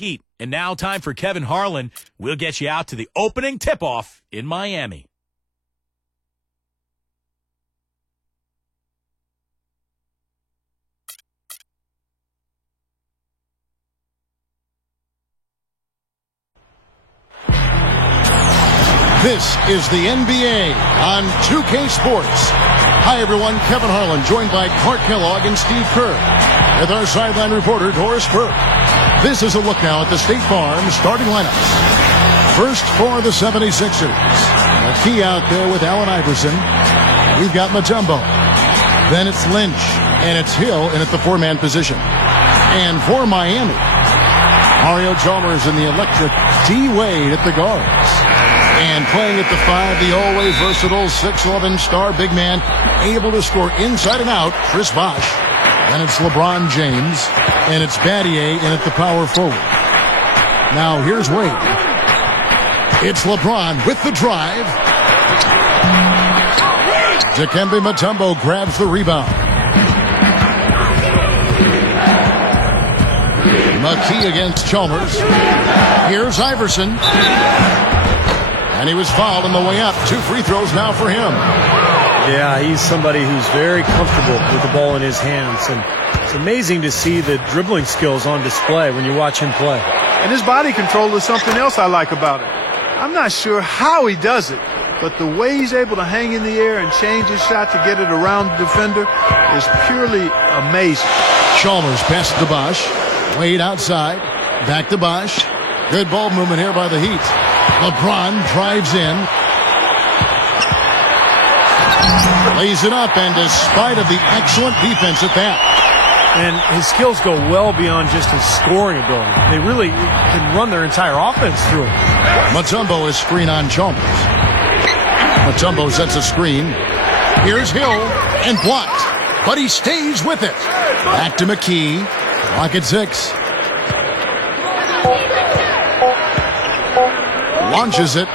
Heat. And now time for Kevin Harlan. We'll get you out to the opening tip-off in Miami. This is the NBA on 2K Sports. Hi, everyone. Kevin Harlan, joined by Clark Kellogg and Steve Kerr, with our sideline reporter, Doris Burke. This is a look now at the State Farm starting lineups. First for the 76ers. McKee out there with Allen Iverson. We've got Mutombo. Then it's Lynch, and it's Hill in at the four-man position. And for Miami, Mario Chalmers in the electric D. Wade at the guards. And playing at the 5, the always versatile 6'11" star big man, able to score inside and out, Chris Bosh. And it's LeBron James, and it's Battier in at the power forward. Now here's Wade. It's LeBron with the drive. Dikembe Mutombo grabs the rebound. McKee against Chalmers. Here's Iverson. And he was fouled on the way up. 2 free throws now for him. Yeah, he's somebody who's very comfortable with the ball in his hands. And it's amazing to see the dribbling skills on display when you watch him play. And his body control is something else I like about it. I'm not sure how he does it, but the way he's able to hang in the air and change his shot to get it around the defender is purely amazing. Chalmers passes to Bosh. Wade outside. Back to Bosh. Good ball movement here by the Heat. LeBron drives in. Lays it up, and despite of the excellent defense at that. And his skills go well beyond just his scoring ability. They really can run their entire offense through him. Mutombo is screen on Chalmers. Mutombo sets a screen. Here's Hill, and blocked. But he stays with it. Back to McKee. Clock at 6. Launches it.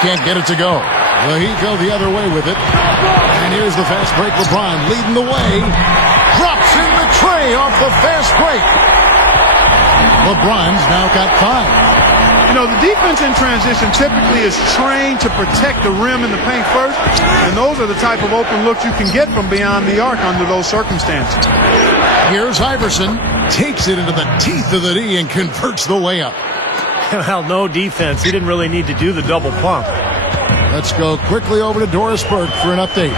Can't get it to go. The Heat go the other way with it. And here's the fast break. LeBron leading the way. Drops in the tray off the fast break. LeBron's now got 5. You know, the defense in transition typically is trained to protect the rim and the paint first. And those are the type of open looks you can get from beyond the arc under those circumstances. Here's Iverson. Takes it into the teeth of the D and converts the layup. Well, no defense. He didn't really need to do the double pump. Let's go quickly over to Doris Burke for an update.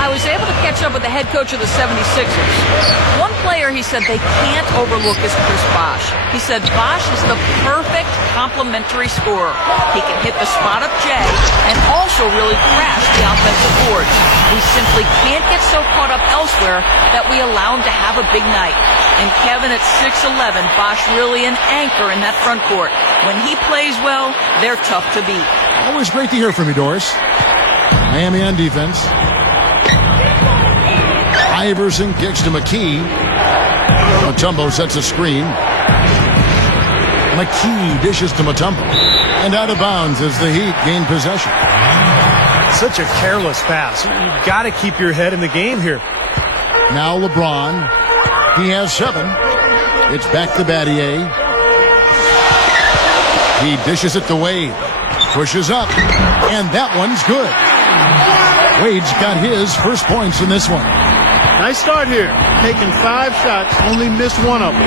I was able to catch up with the head coach of the 76ers. One player he said they can't overlook is Chris Bosh. He said Bosh is the perfect complementary scorer. He can hit the spot-up J and also really crash the offensive boards. We simply can't get so caught up elsewhere that we allow him to have a big night. And Kevin at 6'11", Bosh really an anchor in that front court. When he plays well, they're tough to beat. Always great to hear from you, Doris. Miami on defense. Iverson kicks to McKee. Mutombo sets a screen. McKee dishes to Mutombo. And out of bounds as the Heat gain possession. Such a careless pass. You've got to keep your head in the game here. Now LeBron. He has 7. It's back to Battier. He dishes it to Wade. Pushes up. And that one's good. Wade's got his first points in this one. Nice start here. Taking 5 shots, only missed 1 of them.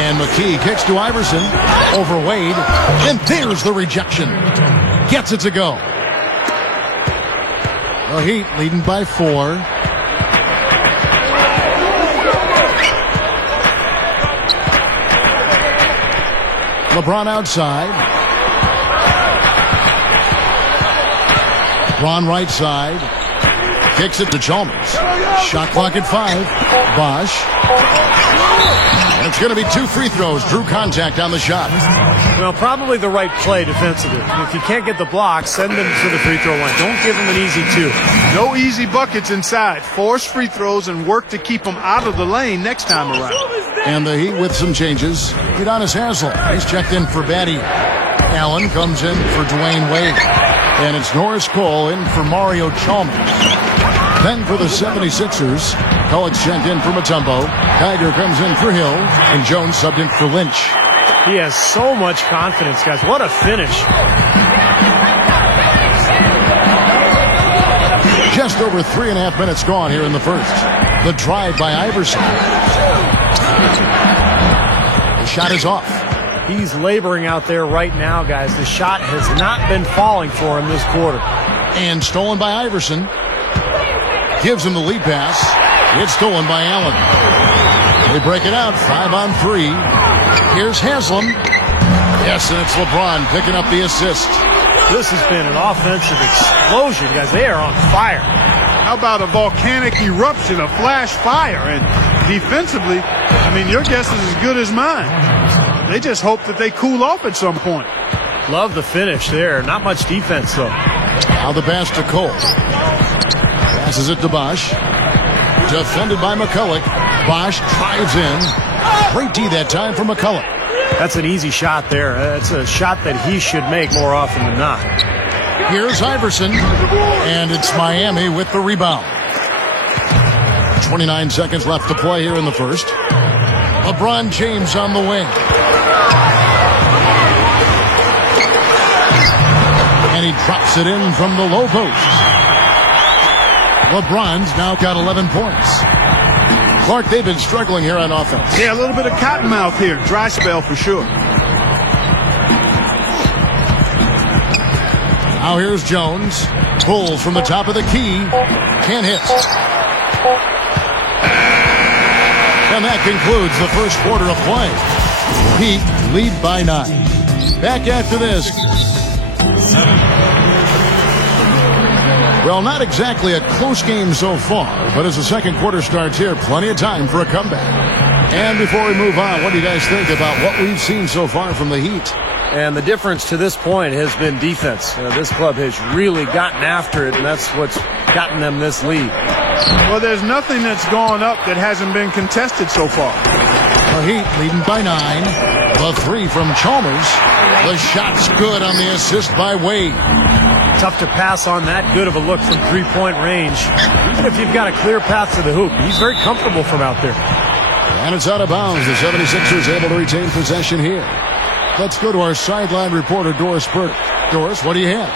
And McKee kicks to Iverson over Wade. And there's the rejection. Gets it to go. The Heat leading by 4. LeBron outside. LeBron right side. Kicks it to Chalmers. Shot clock at 5. Bosh. And it's going to be 2 free throws. Drew contact on the shot. Well, probably the right play defensively. If you can't get the block, send them to the free throw line. Don't give them an easy 2. No easy buckets inside. Force free throws and work to keep them out of the lane next time around. And the Heat with some changes. Udonis Haslem. He's checked in for Battier. Allen comes in for Dwayne Wade. And it's Norris Cole in for Mario Chalmers. Then for the 76ers, Collett's checked in for Mutombo. Tiger comes in for Hill, and Jones subbed in for Lynch. He has so much confidence, guys. What a finish. Just over 3.5 minutes gone here in the first. The drive by Iverson. The shot is off. He's laboring out there right now, guys. The shot has not been falling for him this quarter. And stolen by Iverson. Gives him the lead pass. It's stolen by Allen. They break it out, 5-on-3. Here's Haslam. Yes, and it's LeBron picking up the assist. This has been an offensive explosion, guys. They are on fire. How about a volcanic eruption, a flash fire? And defensively, I mean, your guess is as good as mine. They just hope that they cool off at some point. Love the finish there. Not much defense, though. Now the pass to Cole. Passes it to Bosch. Defended by McCulloch. Bosch drives in. Great D that time for McCulloch. That's an easy shot there. That's a shot that he should make more often than not. Here's Iverson, and it's Miami with the rebound. 29 seconds left to play here in the first. LeBron James on the wing. And he drops it in from the low post. LeBron's now got 11 points. Clark, they've been struggling here on offense. Yeah, a little bit of cottonmouth here. Dry spell for sure. Now here's Jones. Pulls from the top of the key. Can't hit. And that concludes the first quarter of play. Heat lead by 9. Back after this. Well, not exactly a close game so far, but as the second quarter starts here, plenty of time for a comeback. And before we move on, what do you guys think about what we've seen so far from the Heat? And the difference to this point has been defense. This club has really gotten after it, and that's what's gotten them this lead. Well, there's nothing that's gone up that hasn't been contested so far. The Heat leading by 9. The three from Chalmers. The shot's good on the assist by Wade. Tough to pass on that good of a look from three-point range. Even if you've got a clear path to the hoop, he's very comfortable from out there. And it's out of bounds. The 76ers able to retain possession here. Let's go to our sideline reporter, Doris Burke. Doris, what do you have?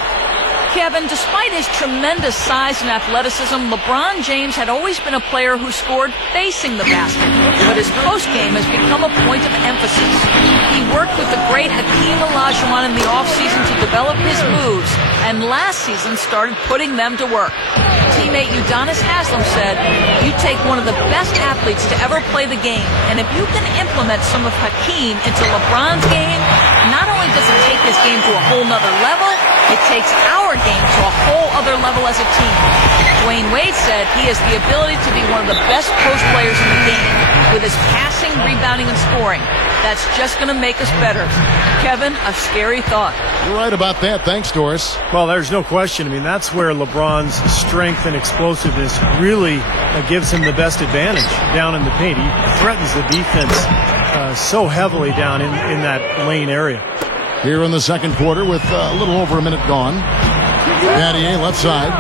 Kevin, despite his tremendous size and athleticism, LeBron James had always been a player who scored facing the basket. But his postgame has become a point of emphasis. He worked with the great Hakeem Olajuwon in the offseason to develop his moves, and last season started putting them to work. Teammate Udonis Haslem said, "You take one of the best athletes to ever play the game, and if you can implement some of Hakeem into LeBron's game, not only does it take his game to a whole nother level, it takes our game to a whole other level as a team." Dwayne Wade said he has the ability to be one of the best post players in the game with his passing, rebounding, and scoring. That's just going to make us better. Kevin, a scary thought. You're right about that. Thanks, Doris. Well, there's no question. I mean, that's where LeBron's strength and explosiveness really gives him the best advantage down in the paint. He threatens the defense so heavily down in that lane area. Here in the second quarter with a little over a minute gone. Battier left side.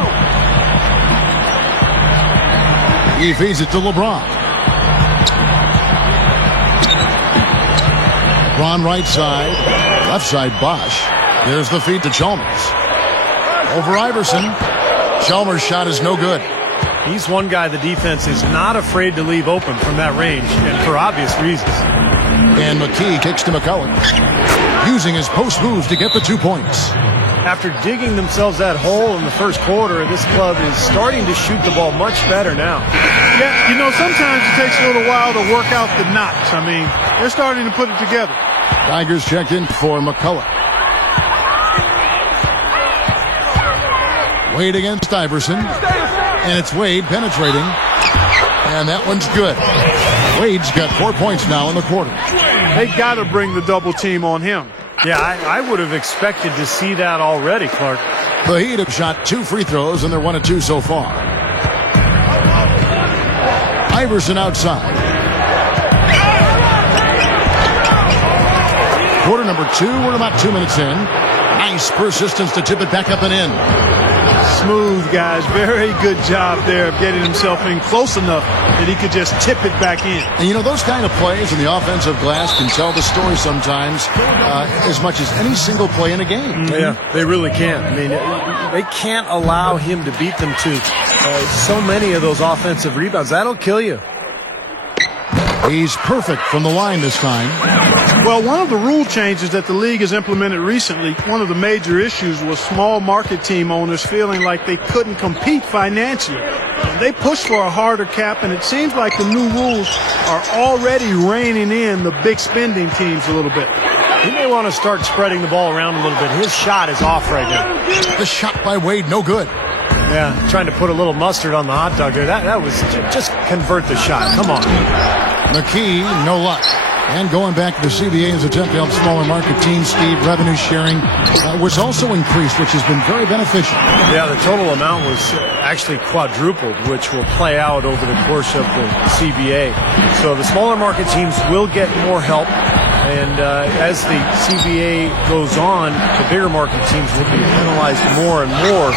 He feeds it to LeBron. LeBron right side. Left side Bosch. There's the feed to Chalmers. Over Iverson. Chalmers' shot is no good. He's one guy the defense is not afraid to leave open from that range, and for obvious reasons. And McKee kicks to McCulloch, using his post moves to get the 2 points. After digging themselves that hole in the first quarter, this club is starting to shoot the ball much better now. Yeah, you know, sometimes it takes a little while to work out the knots. I mean, they're starting to put it together. Tigers checked in for McCulloch. Wade against Iverson. And it's Wade penetrating. And that one's good. Wade's got 4 points now in the quarter. They got to bring the double team on him. Yeah, I would have expected to see that already, Clark. The Heat have shot 2 free throws, and they're 1 of 2 so far. Iverson outside. Quarter number 2. We're about 2 minutes in. Nice persistence to tip it back up and in. Smooth, guys. Very good job there of getting himself in close enough that he could just tip it back in. And you know, those kind of plays in the offensive glass can tell the story sometimes as much as any single play in a game. Yeah, they really can. I mean, they can't allow him to beat them to so many of those offensive rebounds. That'll kill you. He's perfect from the line this time. Well, one of the rule changes that the league has implemented recently, one of the major issues was small market team owners feeling like they couldn't compete financially. They pushed for a harder cap, and it seems like the new rules are already reining in the big spending teams a little bit. He may want to start spreading the ball around a little bit. His shot is off right now. The shot by Wade, no good. Yeah, trying to put a little mustard on the hot dog there. That was just convert the shot. Come on. McKee, no luck. And going back to the CBA's attempt to help smaller market teams, Steve, revenue sharing was also increased, which has been very beneficial. Yeah, the total amount was actually quadrupled, which will play out over the course of the CBA. So the smaller market teams will get more help. And as the CBA goes on, the bigger market teams will be penalized more and more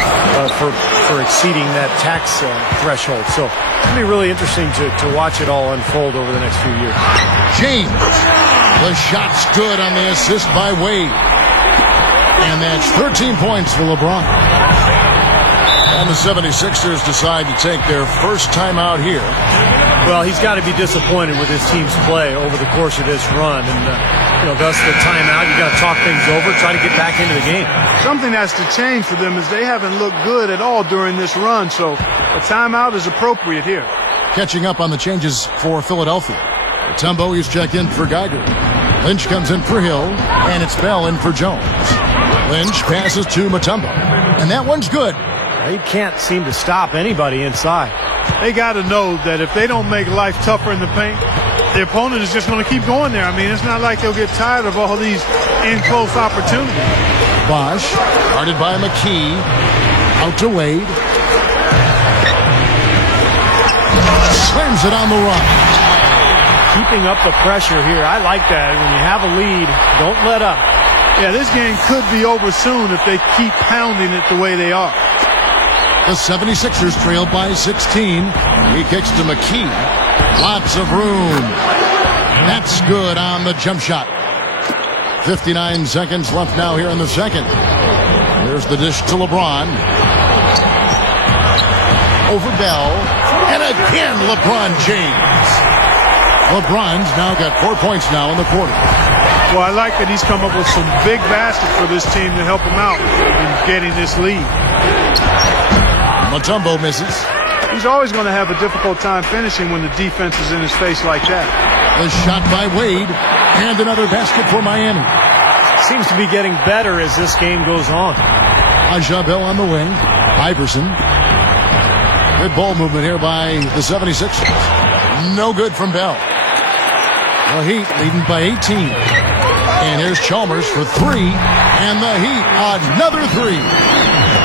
for exceeding that tax threshold. So it'll be really interesting to watch it all unfold over the next few years. James, the shot's good on the assist by Wade. And that's 13 points for LeBron. And the 76ers decide to take their first timeout here. Well, he's got to be disappointed with his team's play over the course of this run. And, thus the timeout. You got to talk things over, try to get back into the game. Something has to change for them is they haven't looked good at all during this run. So a timeout is appropriate here. Catching up on the changes for Philadelphia. Mutombo is checked in for Geiger. Lynch comes in for Hill, and it's Bell in for Jones. Lynch passes to Mutombo, and that one's good. He can't seem to stop anybody inside. They got to know that if they don't make life tougher in the paint, the opponent is just going to keep going there. I mean, it's not like they'll get tired of all these in-close opportunities. Bosch, guarded by McKee, out to Wade. Slams it on the run. Keeping up the pressure here. I like that. When you have a lead, don't let up. Yeah, this game could be over soon if they keep pounding it the way they are. The 76ers trail by 16. He kicks to McKee. Lots of room. That's good on the jump shot. 59 seconds left now here in the second. Here's the dish to LeBron. Over Bell. And again, LeBron James. LeBron's now got 4 points now in the quarter. Well, I like that he's come up with some big baskets for this team to help him out in getting this lead. Mutombo misses. He's always going to have a difficult time finishing when the defense is in his face like that. The shot by Wade, and another basket for Miami. Seems to be getting better as this game goes on. Aja Bell on the wing. Iverson. Good ball movement here by the 76ers. No good from Bell. The Heat leading by 18. And here's Chalmers for three. And the Heat, another three.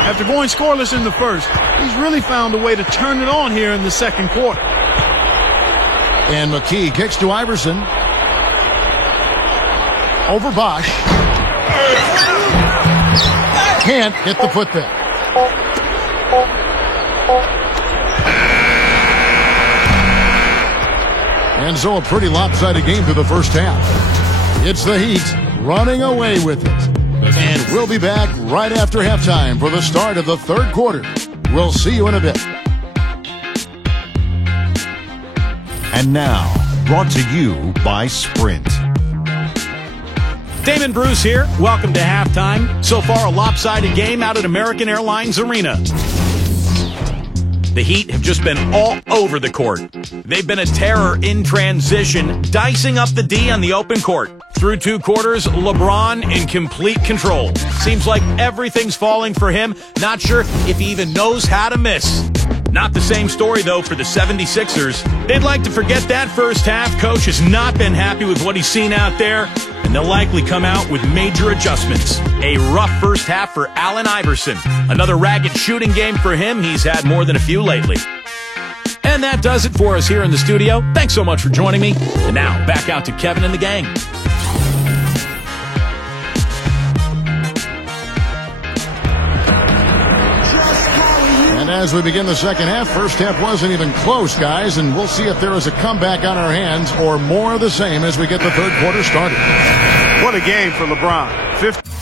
After going scoreless in the first, he's really found a way to turn it on here in the second quarter. And McKee kicks to Iverson. Over Bosch. Can't get the putback. And so a pretty lopsided game through the first half. It's the Heat running away with it. And we'll be back right after halftime for the start of the third quarter. We'll see you in a bit. And now, brought to you by Sprint. Damon Bruce here. Welcome to halftime. So far, a lopsided game out at American Airlines Arena. The Heat have just been all over the court. They've been a terror in transition, dicing up the D on the open court. Through two quarters, LeBron in complete control. Seems like everything's falling for him. Not sure if he even knows how to miss. Not the same story, though, for the 76ers. They'd like to forget that first half. Coach has not been happy with what he's seen out there, and they'll likely come out with major adjustments. A rough first half for Allen Iverson. Another ragged shooting game for him. He's had more than a few lately. And that does it for us here in the studio. Thanks so much for joining me. And now, back out to Kevin and the gang. as we begin the second half, first half wasn't even close, guys, and we'll see if there is a comeback on our hands or more of the same as we get the third quarter started. What a game for LeBron. 50